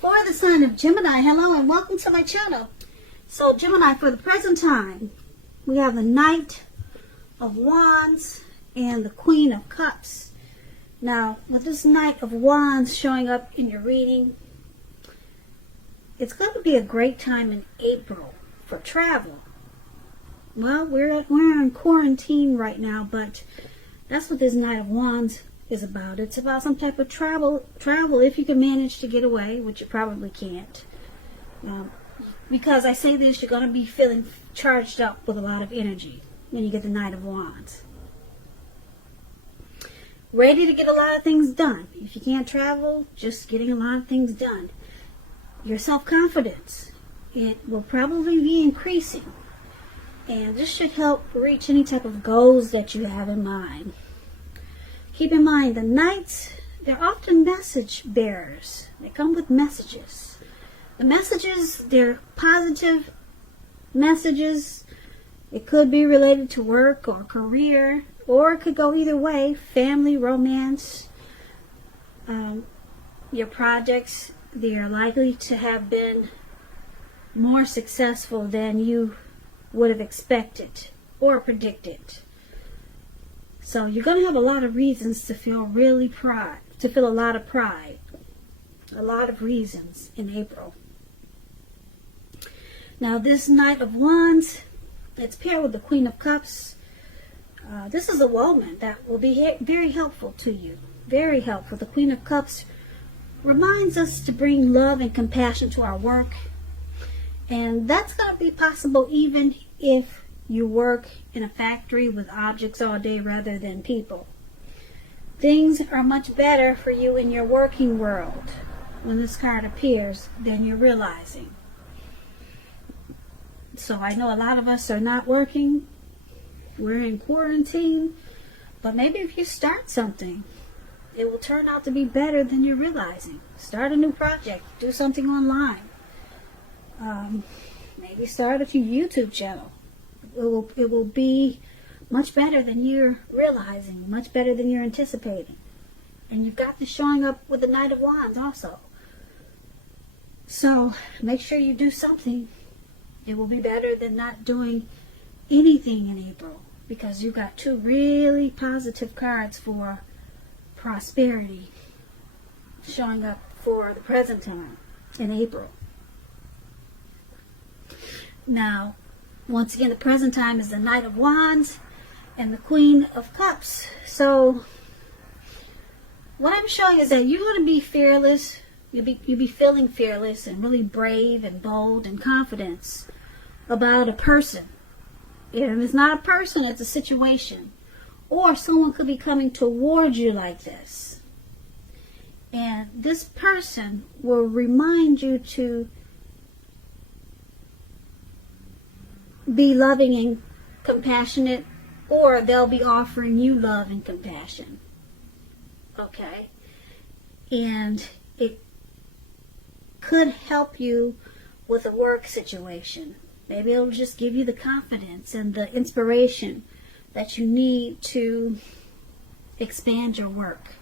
For the sign of Gemini, hello and welcome to my channel. So Gemini, for the present time, we have the Knight of Wands and the Queen of Cups. Now, with this Knight of Wands showing up in your reading, it's going to be a great time in April for travel. Well, we're in quarantine right now, but that's what this Knight of Wands is about. It's about some type of travel if you can manage to get away, which you probably can't. Because I say this, you're going to be feeling charged up with a lot of energy when you get the Knight of Wands. Ready to get a lot of things done. If you can't travel, just getting a lot of things done. Your self-confidence, it will probably be increasing. And this should help reach any type of goals that you have in mind. Keep in mind, the Knights, they're often message bearers. They come with messages. The messages, they're positive messages. It could be related to work or career, or it could go either way. Family, romance, your projects, they are likely to have been more successful than you would have expected or predicted. So you're going to have a lot of reasons to feel a lot of pride. A lot of reasons in April. Now this Knight of Wands, it's paired with the Queen of Cups. This is a woman that will be very helpful to you. Very helpful. The Queen of Cups reminds us to bring love and compassion to our work. And that's going to be possible even if you work in a factory with objects all day rather than people. Things are much better for you in your working world when this card appears than you're realizing. So I know a lot of us are not working. We're in quarantine. But maybe if you start something, it will turn out to be better than you're realizing. Start a new project. Do something online. Maybe start a YouTube channel. It will be much better than you're realizing, much better than you're anticipating. And you've got this showing up with the Knight of Wands also. So make sure you do something. It will be better than not doing anything in April, because you've got two really positive cards for prosperity showing up for the present time in April. Now, once again, the present time is the Knight of Wands and the Queen of Cups. So, what I'm showing is that you're going to be fearless. You'll be feeling fearless and really brave and bold and confident about a person. If it's not a person, it's a situation. Or someone could be coming towards you like this. And this person will remind you to be loving and compassionate, or they'll be offering you love and compassion. Okay? And it could help you with a work situation. Maybe it'll just give you the confidence and the inspiration that you need to expand your work,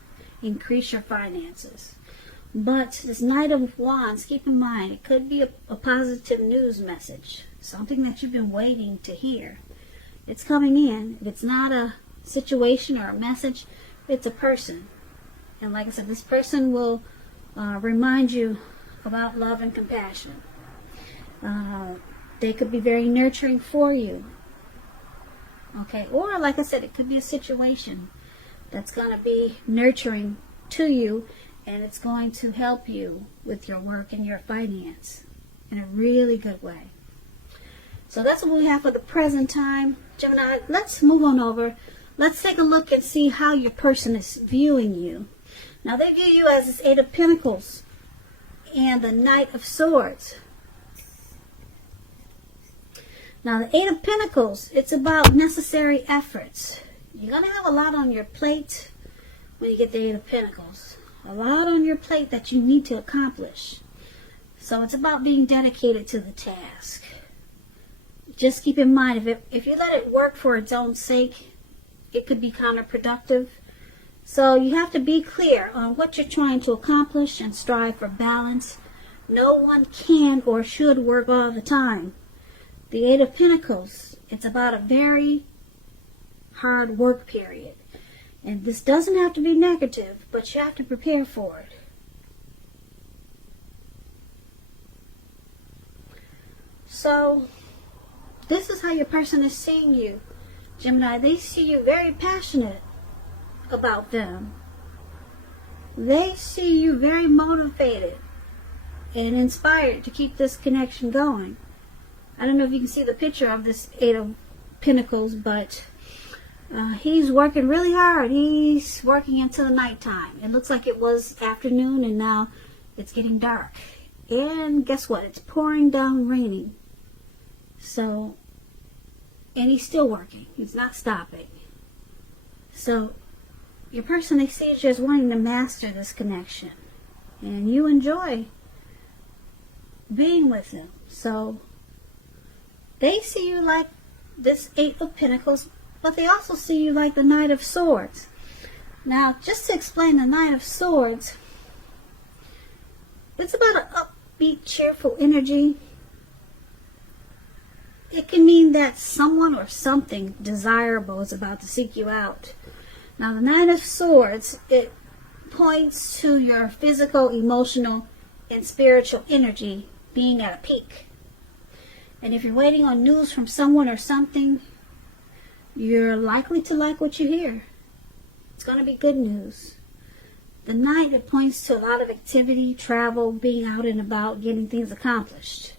increase your finances. But this Knight of Wands, keep in mind, it could be a positive news message. Something that you've been waiting to hear. It's coming in. If it's not a situation or a message, it's a person. And like I said, this person will remind you about love and compassion. They could be very nurturing for you. Okay, or like I said, it could be a situation that's going to be nurturing to you, and it's going to help you with your work and your finance in a really good way. So that's what we have for the present time. Gemini, let's move on over. Let's take a look and see how your person is viewing you. Now, they view you as this Eight of Pentacles and the Knight of Swords. Now, the Eight of Pentacles, it's about necessary efforts. You're going to have a lot on your plate when you get the Eight of Pentacles. A lot on your plate that you need to accomplish. So it's about being dedicated to the task. Just keep in mind, if you let it work for its own sake, it could be counterproductive. So you have to be clear on what you're trying to accomplish and strive for balance No one can or should work all the time. The Eight of Pentacles, it's about a very hard work period. And this doesn't have to be negative, but you have to prepare for it. So, this is how your person is seeing you, Gemini. They see you very passionate about them. They see you very motivated and inspired to keep this connection going. I don't know if you can see the picture of this Eight of Pentacles, but he's working really hard. He's working into the nighttime. It looks like it was afternoon and now it's getting dark. And guess what? It's pouring down raining. So, and he's still working. He's not stopping. So, your person, they see you as wanting to master this connection. And you enjoy being with them. So, they see you like this Eight of Pentacles, but they also see you like the Knight of Swords. Now, just to explain the Knight of Swords, it's about an upbeat, cheerful energy. It can mean that someone or something desirable is about to seek you out. Now, the Knight of Swords, it points to your physical, emotional, and spiritual energy being at a peak. And if you're waiting on news from someone or something, you're likely to like what you hear. It's going to be good news. The Knight, it points to a lot of activity, travel, being out and about, getting things accomplished.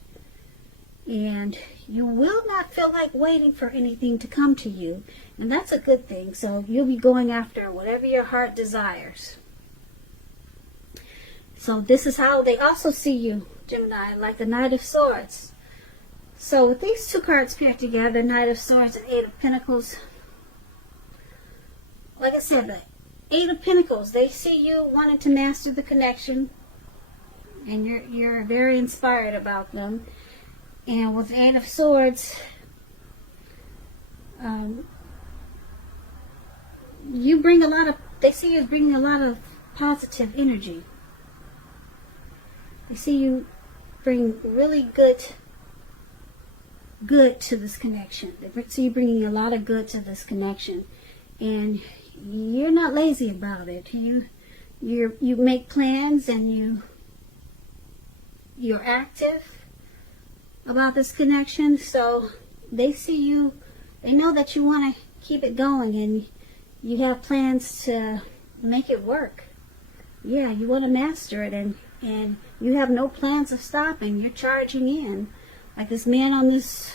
And you will not feel like waiting for anything to come to you. And that's a good thing. So you'll be going after whatever your heart desires. So this is how they also see you, Gemini, like the Knight of Swords. So with these two cards paired together, Knight of Swords and Eight of Pentacles, like I said, the Eight of Pentacles, they see you wanting to master the connection. And you're very inspired about them. And with the Eight of Swords, you bring a lot of, they see you bringing a lot of positive energy. They see you bring really good to this connection. They see you bringing a lot of good to this connection. And you're not lazy about it. You make plans and you're active about this connection. So they see you, they know that you want to keep it going and you have plans to make it work. Yeah, you want to master it and you have no plans of stopping. You're charging in. Like this man on this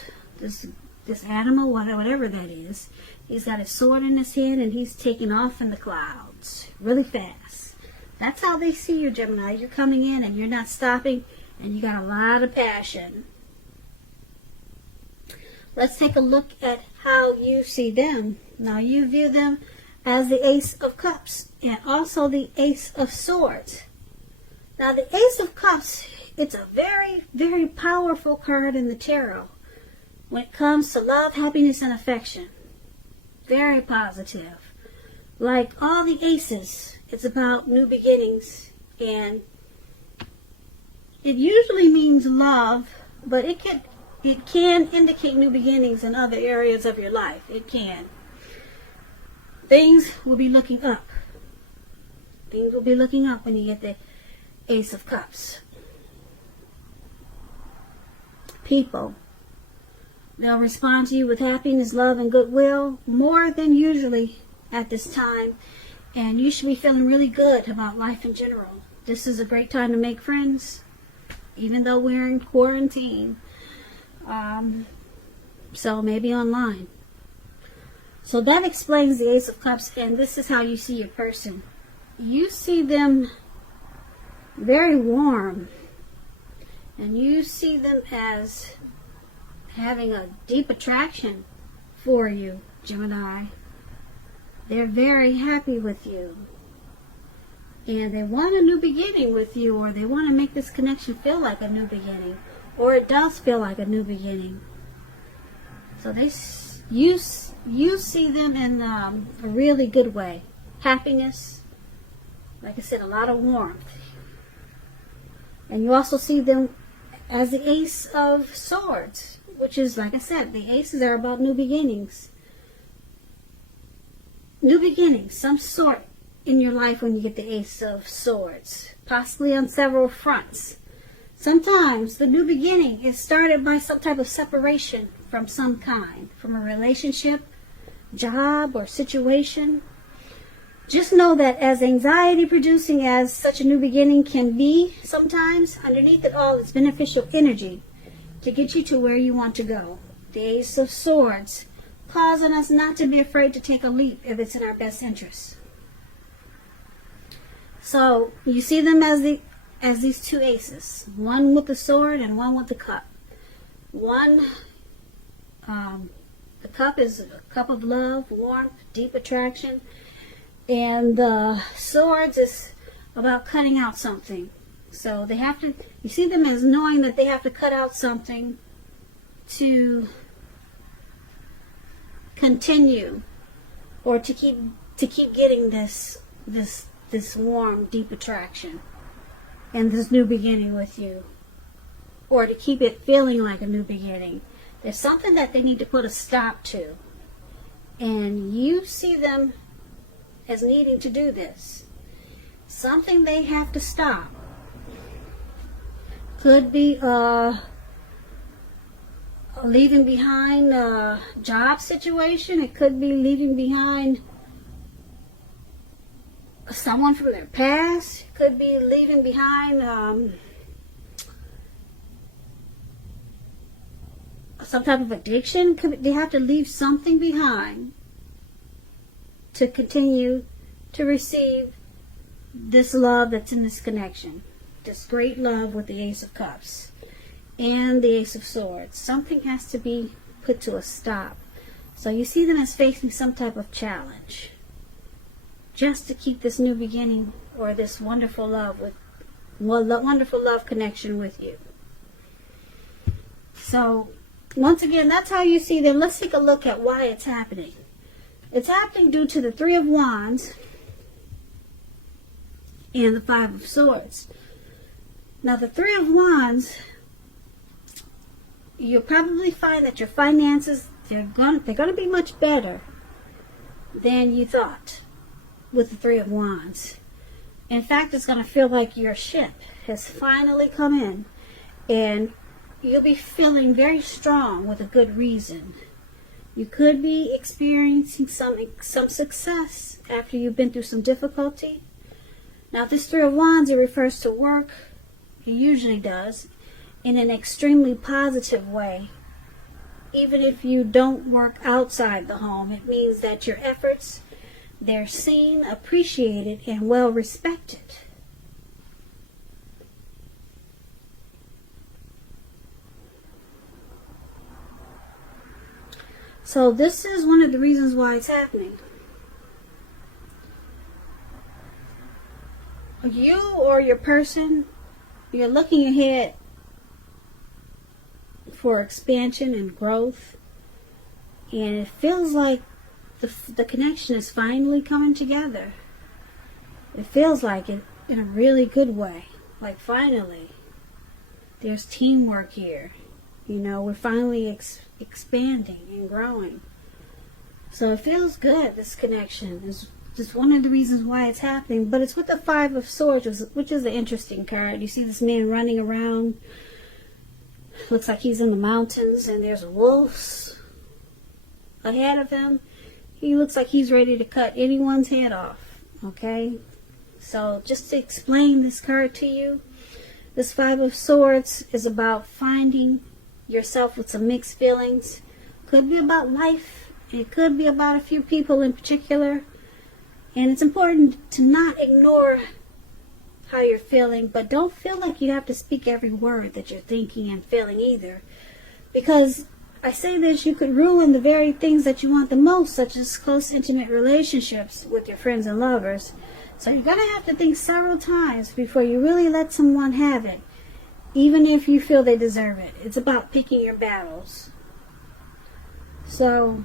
animal, whatever that is, he's got his sword in his hand and he's taking off in the clouds really fast. That's how they see you, Gemini. You're coming in and you're not stopping and you got a lot of passion. Let's take a look at how you see them. Now you view them as the Ace of Cups and also the Ace of Swords. Now the Ace of Cups, it's a very, very powerful card in the tarot when it comes to love, happiness, and affection. Very positive. Like all the aces, it's about new beginnings, and it usually means love, but it can indicate new beginnings in other areas of your life. It can. Things will be looking up. Things will be looking up when you get the Ace of Cups. People, they'll respond to you with happiness, love, and goodwill more than usually at this time. And you should be feeling really good about life in general. This is a great time to make friends, even though we're in quarantine. So maybe online. So that explains the Ace of Cups, and this is how you see your person. You see them very warm, and you see them as having a deep attraction for you, Gemini. They're very happy with you, and they want a new beginning with you, or they want to make this connection feel like a new beginning, or it does feel like a new beginning. So you see them in a really good way. Happiness, like I said, a lot of warmth. And you also see them as the Ace of Swords, which is, like I said, the aces are about new beginnings. New beginnings, some sort in your life when you get the Ace of Swords, possibly on several fronts. Sometimes the new beginning is started by some type of separation from some kind, from a relationship, job, or situation. Just know that as anxiety producing as such a new beginning can be sometimes, underneath it all is beneficial energy to get you to where you want to go. The Ace of Swords, causing us not to be afraid to take a leap if it's in our best interest. So you see them as these two aces, one with the sword and one with the cup. One, the cup is a cup of love, warmth, deep attraction, and the swords is about cutting out something. So they have to, you see them as knowing that they have to cut out something to continue, or to keep getting this warm, deep attraction and this new beginning with you, or to keep it feeling like a new beginning. There's something that they need to put a stop to, and you see them as needing to do this. Something they have to stop. Could be leaving behind a job situation. It could be leaving behind someone from their past. It could be leaving behind some type of addiction. They have to leave something behind to continue to receive this love that's in this connection. This great love with the Ace of Cups and the Ace of Swords. Something has to be put to a stop. So you see them as facing some type of challenge, just to keep this new beginning or this wonderful love connection with you. So once again, that's how you see them. Let's take a look at why it's happening. It's happening due to the Three of Wands and the Five of Swords. Now the Three of Wands, you'll probably find that your finances, they're going to be much better than you thought with the Three of Wands. In fact, it's going to feel like your ship has finally come in, and you'll be feeling very strong with a good reason. You could be experiencing some success after you've been through some difficulty. Now, this Three of Wands, it refers to work. It usually does, in an extremely positive way. Even if you don't work outside the home, it means that your efforts, they're seen, appreciated, and well respected. So this is one of the reasons why it's happening. You or your person, you're looking ahead for expansion and growth, and it feels like the connection is finally coming together. It feels like it in a really good way. Like finally, there's teamwork here. You know, we're finally expanding and growing. So it feels good, this connection. It's just one of the reasons why it's happening. But it's with the Five of Swords, which is an interesting card. You see this man running around. Looks like he's in the mountains, and there's wolves ahead of him. He looks like he's ready to cut anyone's head off. Okay? So just to explain this card to you, this Five of Swords is about finding yourself with some mixed feelings. Could be about life. It could be about a few people in particular. And it's important to not ignore how you're feeling, but don't feel like you have to speak every word that you're thinking and feeling either. Because I say this, you could ruin the very things that you want the most, such as close, intimate relationships with your friends and lovers. So you're going to have to think several times before you really let someone have it, even if you feel they deserve it. It's about picking your battles. So,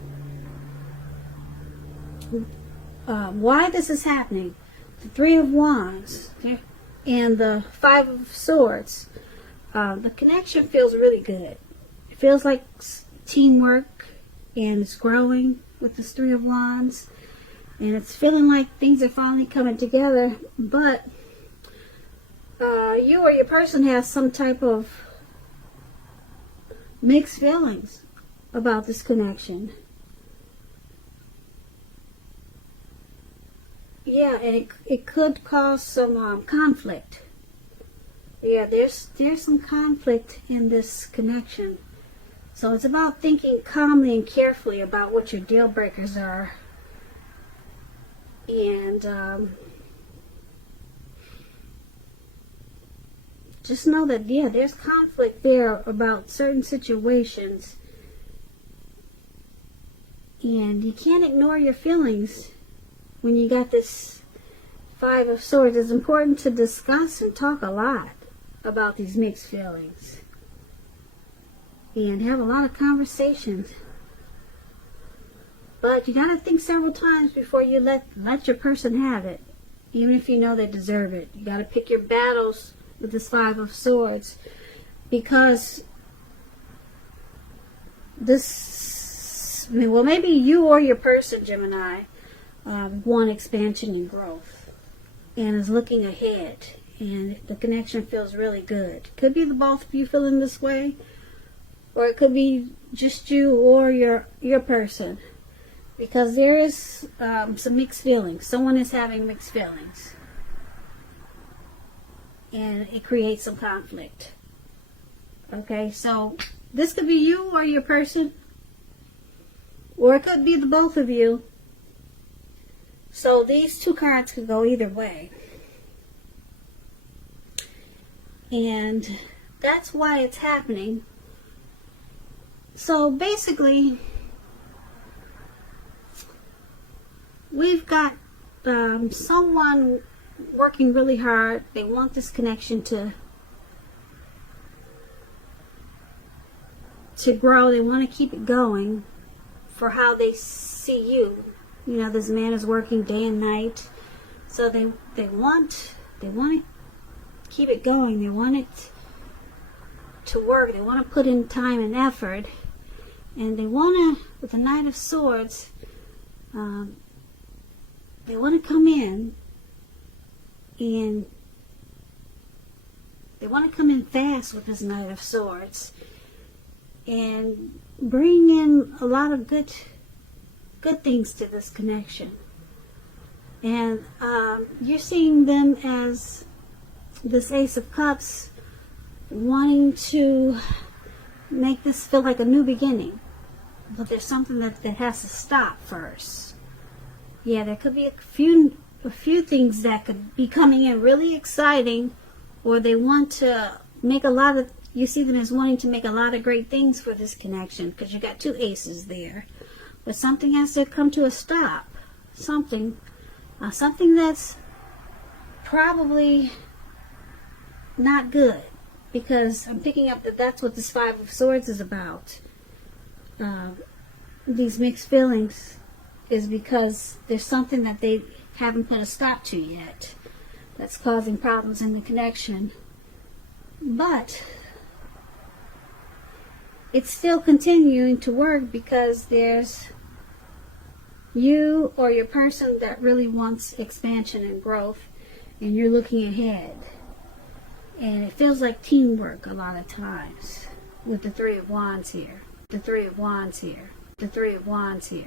why this is happening? The Three of Wands. and the Five of Swords, the connection feels really good. It feels like teamwork, and it's growing with this Three of Wands, and it's feeling like things are finally coming together. But you or your person has some type of mixed feelings about this connection. Yeah, and it could cause some conflict. Yeah, there's some conflict in this connection. So it's about thinking calmly and carefully about what your deal breakers are. And just know that, yeah, there's conflict there about certain situations. And you can't ignore your feelings when you got this Five of Swords. It's important to discuss and talk a lot about these mixed feelings. And have a lot of conversations. But you gotta think several times before you let your person have it. Even if you know they deserve it. You gotta pick your battles with this Five of Swords. Because well, maybe you or your person, Gemini, want expansion and growth. And is looking ahead. And the connection feels really good. Could be the both of you feeling this way. Or it could be just you or your person. Because there is some mixed feelings. Someone is having mixed feelings. And it creates some conflict. Okay, so this could be you or your person. Or it could be the both of you. So these two cards could go either way. And that's why it's happening. So basically, we've got someone working really hard. They want this connection to grow. They want to keep it going for how they see you. You know, this man is working day and night. So they want to keep it going. They want it to work. They want to put in time and effort. And they want to, with the Knight of Swords, they want to come in and they want to come in fast with this Knight of Swords and bring in a lot of good things to this connection. And you're seeing them as this Ace of Cups, wanting to make this feel like a new beginning. But there's something that has to stop first. Yeah, there could be a few things that could be coming in really exciting, or they want to make a lot of, you see them as wanting to make a lot of great things for this connection, because you got two aces there. But something has to come to a stop. Something that's probably not good, because I'm picking up that that's what this Five of Swords is about. These mixed feelings is because there's something that they haven't put a stop to yet that's causing problems in the connection. But it's still continuing to work because there's you or your person that really wants expansion and growth, and you're looking ahead. And it feels like teamwork a lot of times with the Three of Wands here. The Three of Wands here. The Three of Wands here.